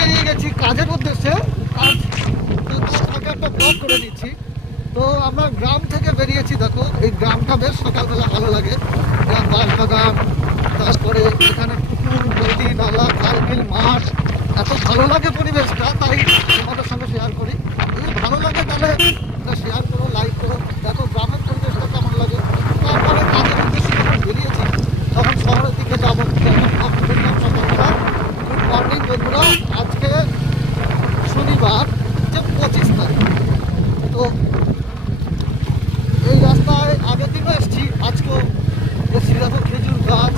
বেরিয়ে গেছি কাজের উদ্দেশ্যে, কাজ তো তার একটা ব্লগ করে নিচ্ছি। তো আমরা গ্রাম থেকে বেরিয়েছি, দেখো এই গ্রামটা বেশ সকালবেলা ভালো লাগে, গ্রাম বাগান, তারপরে এখানে পুকুর, নদী, নালা, খাল, বিল, মাঠ, এত ভালো লাগে পরিবেশটা, তাই তোমাদের সঙ্গে শেয়ার করি। যদি ভালো লাগে তাহলে শেয়ার করো, লাইক করো, দেখো গ্রামের পরিবেশটা কেমন লাগে। তারপরে কাজের উদ্দেশ্যে যখন বেরিয়েছি তখন শহরের দিকে যাবো। সকালবেলা গুড মর্নিং বন্ধুরা, আজকে শনিবার, যে 25 তারিখ। তো এই রাস্তায় আগের দিনও এসেছি, আজকেও এসেছি। দেখো খেজুর গাছ,